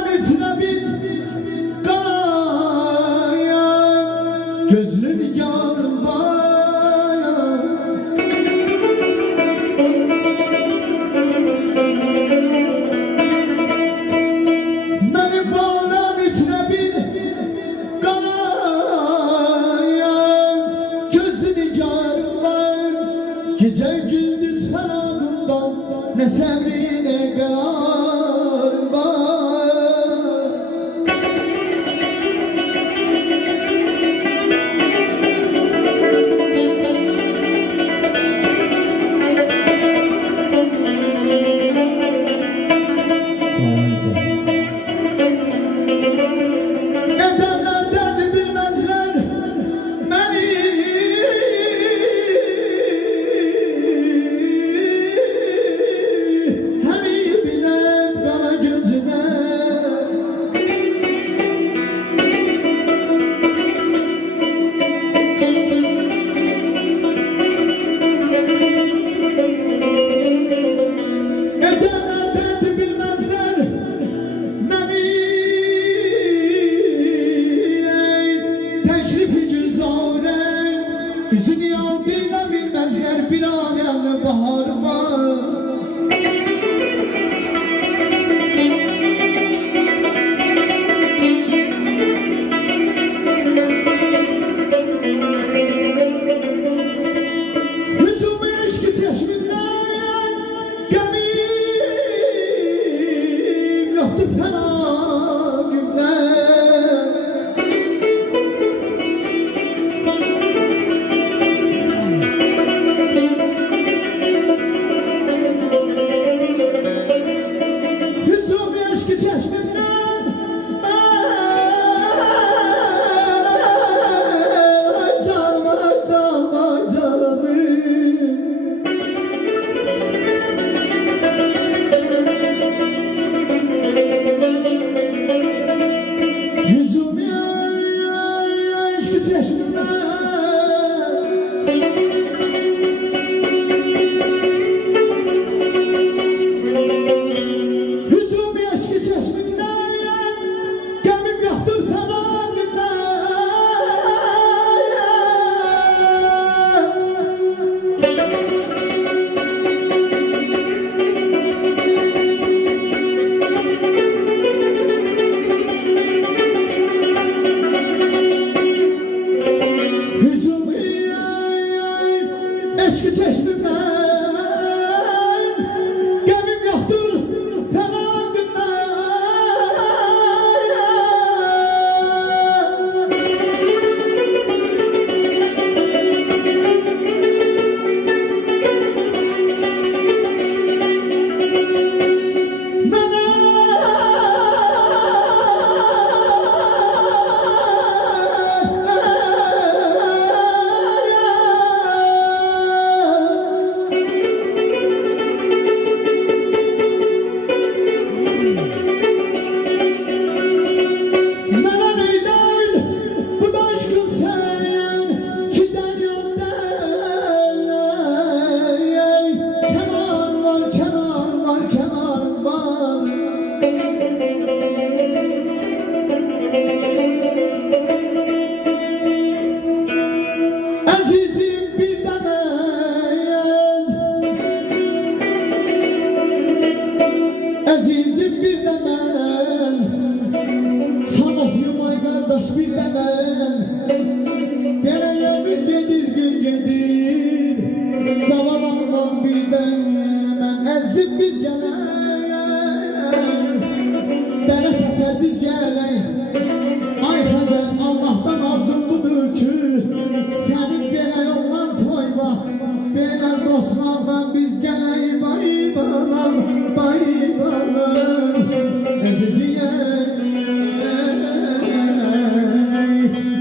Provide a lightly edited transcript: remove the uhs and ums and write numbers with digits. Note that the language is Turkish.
Mevlam içine bir kaya gözlü nigarım var. Benim Mevlam içine bir kaya gözlü nigarım var. Gece gündüz fenadından ne sevri ne karar var. Neden derdi bilmezler beni. Hem iyi bilen kara gözüne. Edenler derdi bilmezler beni. Teşrifi cüzare yüzünü aldığına bilmezler bir alemle bahar var. Hücum eşki çeşminden gemim yoktu fena günler. Hücum eşki çeşminden canım. Yüzüm yaşlı çeşmeden Yüzüm yaşlı çeşmeden gemim yoktur falan Yüzüm eski çeşmeden gemim yoktur falan Azizim bir demen, azizim bir demen, Sanof yumay kardeş bir demen. Bana yanır gelir gün gelir, zaman almam birden hemen. Azizim bir gelen, bana tepediz gelen. Ay Hazret Allah'tan arzum budur ki senin belə yollan toyma, belə dostlardan biz gələk bayıbalam, bayıbalam. Əziziyəm